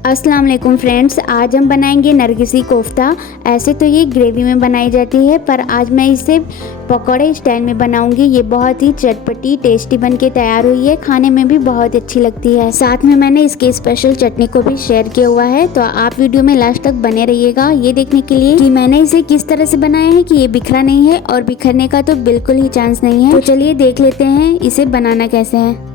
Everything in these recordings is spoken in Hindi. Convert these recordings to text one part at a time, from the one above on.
अस्सलाम वालेकुम फ्रेंड्स, आज हम बनाएंगे नरगिसी कोफ्ता। ऐसे तो ये ग्रेवी में बनाई जाती है, पर आज मैं इसे पकौड़े स्टाइल में बनाऊंगी। ये बहुत ही चटपटी टेस्टी बन के तैयार हुई है, खाने में भी बहुत अच्छी लगती है। साथ में मैंने इसके स्पेशल चटनी को भी शेयर किया हुआ है, तो आप वीडियो में लास्ट तक बने रहिएगा ये देखने के लिए कि मैंने इसे किस तरह से बनाया है कि ये बिखरा नहीं है और बिखरने का तो बिल्कुल ही चांस नहीं है। तो चलिए देख लेते हैं इसे बनाना कैसे है।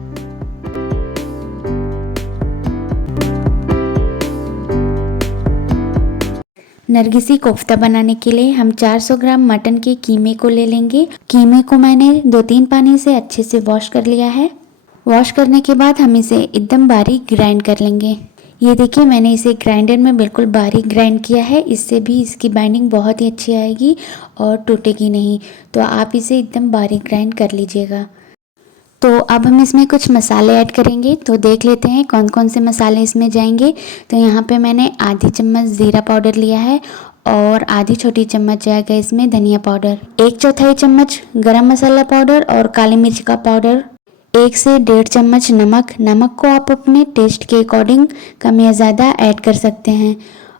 नरगिसी कोफ्ता बनाने के लिए हम 400 ग्राम मटन के कीमे को ले लेंगे। कीमे को मैंने 2-3 पानी से अच्छे से वॉश कर लिया है। वॉश करने के बाद हम इसे एकदम बारीक ग्राइंड कर लेंगे। ये देखिए, मैंने इसे ग्राइंडर में बिल्कुल बारीक ग्राइंड किया है। इससे भी इसकी बाइंडिंग बहुत ही अच्छी आएगी और टूटेगी नहीं। तो आप इसे एकदम बारीक ग्राइंड कर लीजिएगा। तो अब हम इसमें कुछ मसाले ऐड करेंगे, तो देख लेते हैं कौन कौन से मसाले इसमें जाएंगे। तो यहाँ पे मैंने आधी चम्मच ज़ीरा पाउडर लिया है और आधी छोटी चम्मच जाएगा इसमें धनिया पाउडर, 1/4 चम्मच गरम मसाला पाउडर और काली मिर्च का पाउडर, 1 से 1.5 चम्मच नमक। नमक को आप अपने टेस्ट के अकॉर्डिंग कम या ज़्यादा ऐड कर सकते हैं।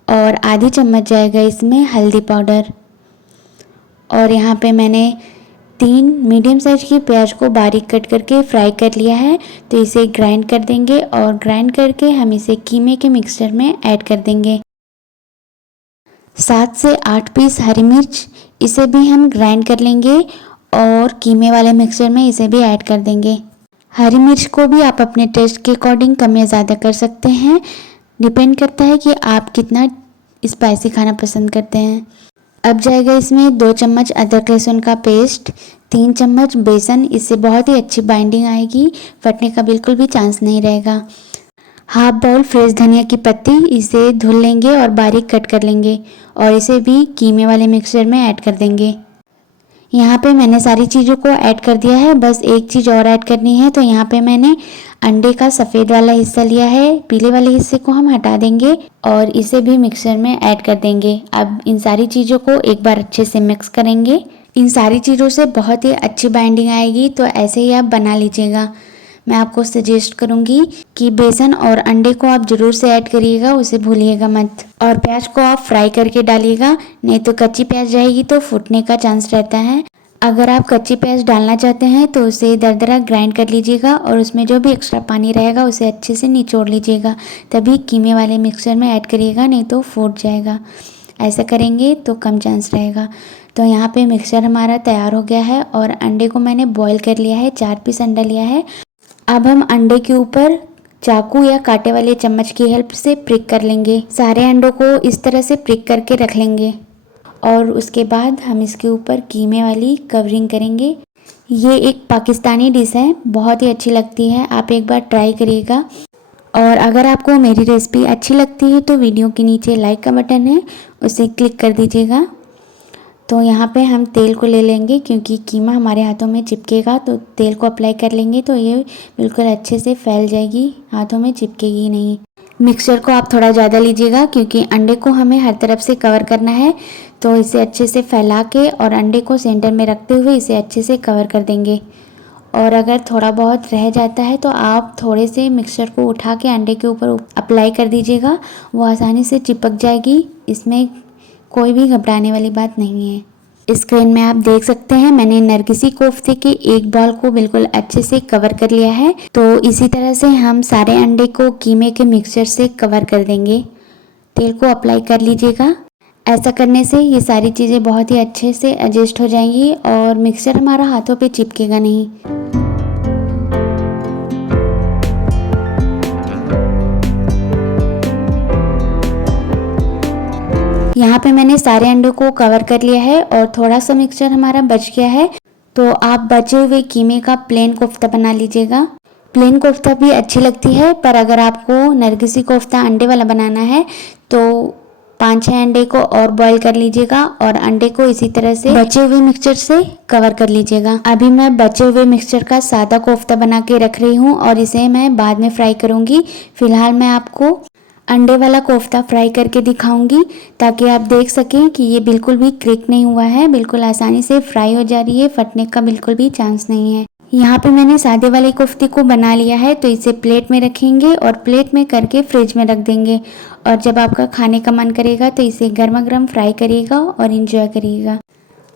और आधी चम्मच जाएगा इसमें हल्दी पाउडर। और यहाँ पे मैंने 3 मीडियम साइज की प्याज को बारीक कट करके फ्राई कर लिया है। तो इसे ग्राइंड कर देंगे और ग्राइंड करके हम इसे कीमे के मिक्सचर में ऐड कर देंगे। 7 से 8 पीस हरी मिर्च, इसे भी हम ग्राइंड कर लेंगे और कीमे वाले मिक्सचर में इसे भी ऐड कर देंगे। हरी मिर्च को भी आप अपने टेस्ट के अकॉर्डिंग कम या ज़्यादा कर सकते हैं, डिपेंड करता है कि आप कितना स्पाइसी खाना पसंद करते हैं। अब जाएगा इसमें 2 चम्मच अदरक लहसुन का पेस्ट, 3 चम्मच बेसन। इससे बहुत ही अच्छी बाइंडिंग आएगी, फटने का बिल्कुल भी चांस नहीं रहेगा। हाफ बाउल फ्रेश धनिया की पत्ती, इसे धुल लेंगे और बारीक कट कर लेंगे और इसे भी कीमे वाले मिक्सचर में ऐड कर देंगे। यहाँ पे मैंने सारी चीज़ों को ऐड कर दिया है, बस एक चीज़ और ऐड करनी है। तो यहाँ पे मैंने अंडे का सफ़ेद वाला हिस्सा लिया है, पीले वाले हिस्से को हम हटा देंगे और इसे भी मिक्सर में ऐड कर देंगे। अब इन सारी चीज़ों को एक बार अच्छे से मिक्स करेंगे। इन सारी चीज़ों से बहुत ही अच्छी बाइंडिंग आएगी, तो ऐसे ही आप बना लीजिएगा। मैं आपको सजेस्ट करूंगी कि बेसन और अंडे को आप ज़रूर से ऐड करिएगा, उसे भूलिएगा मत। और प्याज को आप फ्राई करके डालिएगा, नहीं तो कच्ची प्याज जाएगी तो फूटने का चांस रहता है। अगर आप कच्ची प्याज डालना चाहते हैं तो उसे दरदरा ग्राइंड कर लीजिएगा और उसमें जो भी एक्स्ट्रा पानी रहेगा उसे अच्छे से निचोड़ लीजिएगा, तभी कीमे वाले मिक्सचर में ऐड करिएगा, नहीं तो फूट जाएगा। ऐसा करेंगे तो कम चांस रहेगा। तो यहाँ पे मिक्सचर हमारा तैयार हो गया है और अंडे को मैंने बॉईल कर लिया है, 4 पीस अंडा लिया है। अब हम अंडे के ऊपर चाकू या कांटे वाले चम्मच की हेल्प से प्रिक कर लेंगे। सारे अंडों को इस तरह से प्रिक करके रख लेंगे और उसके बाद हम इसके ऊपर कीमे वाली कवरिंग करेंगे। ये एक पाकिस्तानी डिश है, बहुत ही अच्छी लगती है, आप एक बार ट्राई करिएगा। और अगर आपको मेरी रेसिपी अच्छी लगती है तो वीडियो के नीचे लाइक का बटन है, उसे क्लिक कर दीजिएगा। तो यहाँ पे हम तेल को ले लेंगे, क्योंकि कीमा हमारे हाथों में चिपकेगा, तो तेल को अप्लाई कर लेंगे तो ये बिल्कुल अच्छे से फैल जाएगी, हाथों में चिपकेगी नहीं। मिक्सचर को आप थोड़ा ज़्यादा लीजिएगा, क्योंकि अंडे को हमें हर तरफ से कवर करना है। तो इसे अच्छे से फैला के और अंडे को सेंटर में रखते हुए इसे अच्छे से कवर कर देंगे। और अगर थोड़ा बहुत रह जाता है तो आप थोड़े से मिक्सचर को उठा के अंडे के ऊपर अप्लाई कर दीजिएगा, वो आसानी से चिपक जाएगी। इसमें कोई भी घबराने वाली बात नहीं है। स्क्रीन में आप देख सकते हैं मैंने नरगिसी कोफ्ते के एक बॉल को बिल्कुल अच्छे से कवर कर लिया है। तो इसी तरह से हम सारे अंडे को कीमे के मिक्सचर से कवर कर देंगे। तेल को अप्लाई कर लीजिएगा। ऐसा करने से ये सारी चीज़ें बहुत ही अच्छे से एडजस्ट हो जाएंगी और मिक्सचर हमारा हाथों पे चिपकेगा नहीं। यहाँ पे मैंने सारे अंडों को कवर कर लिया है और थोड़ा सा मिक्सचर हमारा बच गया है, तो आप बचे हुए कीमे का प्लेन कोफ्ता बना लीजिएगा। प्लेन कोफ्ता भी अच्छी लगती है, पर अगर आपको नरगिसी कोफ्ता अंडे वाला बनाना है तो 5-6 अंडे को और बॉईल कर लीजिएगा और अंडे को इसी तरह से बचे हुए मिक्सचर से कवर कर लीजिएगा। अभी मैं बचे हुए मिक्सचर का सादा कोफ्ता बना के रख रही हूँ और इसे मैं बाद में फ्राई करूँगी। फिलहाल मैं आपको अंडे वाला कोफ्ता फ्राई करके दिखाऊंगी, ताकि आप देख सकें कि ये बिल्कुल भी क्रिक नहीं हुआ है, बिल्कुल आसानी से फ्राई हो जा रही है, फटने का बिल्कुल भी चांस नहीं है। यहाँ पे मैंने सादे वाले कोफ्ते को बना लिया है, तो इसे प्लेट में रखेंगे और प्लेट में करके फ्रिज में रख देंगे। और जब आपका खाने का मन करेगा तो इसे गर्मा गर्म फ्राई करिएगा और इन्जॉय करिएगा।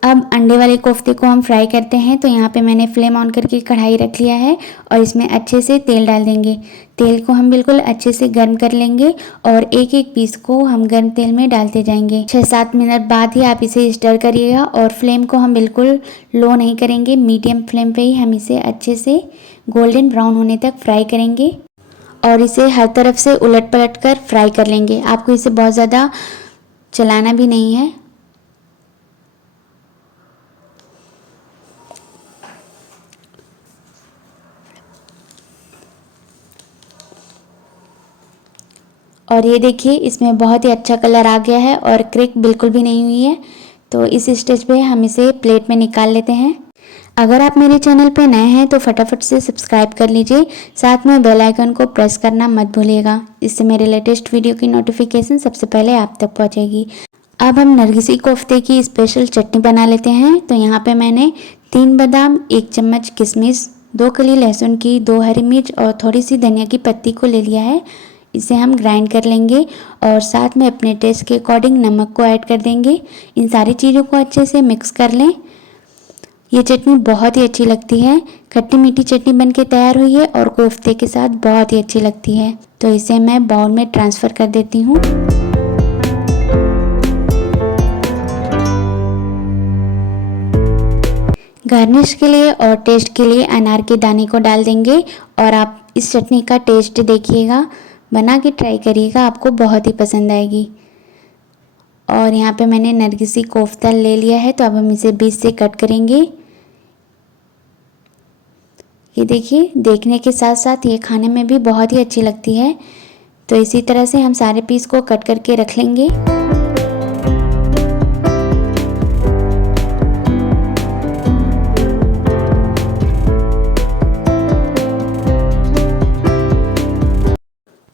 अब अंडे वाले कोफ्ते को हम फ्राई करते हैं। तो यहाँ पे मैंने फ्लेम ऑन करके कढ़ाई रख लिया है और इसमें अच्छे से तेल डाल देंगे। तेल को हम बिल्कुल अच्छे से गर्म कर लेंगे और एक एक पीस को हम गर्म तेल में डालते जाएंगे। 6-7 मिनट बाद ही आप इसे स्टर करिएगा और फ्लेम को हम बिल्कुल लो नहीं करेंगे, मीडियम फ्लेम पे ही हम इसे अच्छे से गोल्डन ब्राउन होने तक फ्राई करेंगे और इसे हर तरफ से उलट पलट कर फ्राई कर लेंगे। आपको इसे बहुत ज़्यादा चलाना भी नहीं है। और ये देखिए इसमें बहुत ही अच्छा कलर आ गया है और क्रिक बिल्कुल भी नहीं हुई है। तो इस स्टेज पे हम इसे प्लेट में निकाल लेते हैं। अगर आप मेरे चैनल पे नए हैं तो फटाफट से सब्सक्राइब कर लीजिए, साथ में बेल आइकन को प्रेस करना मत भूलिएगा। इससे मेरे लेटेस्ट वीडियो की नोटिफिकेशन सबसे पहले आप तक पहुँचेगी। अब हम नरगिसी कोफ्ते की स्पेशल चटनी बना लेते हैं। तो यहाँ पे मैंने 3 बादाम, 1 चम्मच किशमिश, 2 कली लहसुन की, 2 हरी मिर्च और थोड़ी सी धनिया की पत्ती को ले लिया है। इसे हम ग्राइंड कर लेंगे और साथ में अपने टेस्ट के अकॉर्डिंग नमक को ऐड कर देंगे। इन सारी चीज़ों को अच्छे से मिक्स कर लें। ये चटनी बहुत ही अच्छी लगती है, खट्टी मीठी चटनी बनके तैयार हुई है और कोफ्ते के साथ बहुत ही अच्छी लगती है। तो इसे मैं बाउल में ट्रांसफ़र कर देती हूँ। गार्निश के लिए और टेस्ट के लिए अनार के दाने को डाल देंगे और आप इस चटनी का टेस्ट देखिएगा, बना के ट्राई करिएगा, आपको बहुत ही पसंद आएगी। और यहाँ पे मैंने नरगिसी कोफ्ता ले लिया है, तो अब हम इसे बीच से कट करेंगे। ये देखिए, देखने के साथ साथ ये खाने में भी बहुत ही अच्छी लगती है। तो इसी तरह से हम सारे पीस को कट करके रख लेंगे।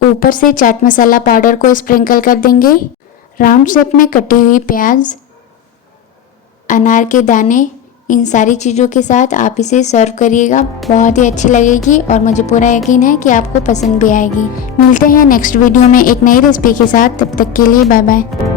ऊपर से चाट मसाला पाउडर को स्प्रिंकल कर देंगे। राउंड शेप में कटी हुई प्याज, अनार के दाने, इन सारी चीज़ों के साथ आप इसे सर्व करिएगा, बहुत ही अच्छी लगेगी और मुझे पूरा यकीन है कि आपको पसंद भी आएगी। मिलते हैं नेक्स्ट वीडियो में एक नई रेसिपी के साथ, तब तक के लिए बाय बाय।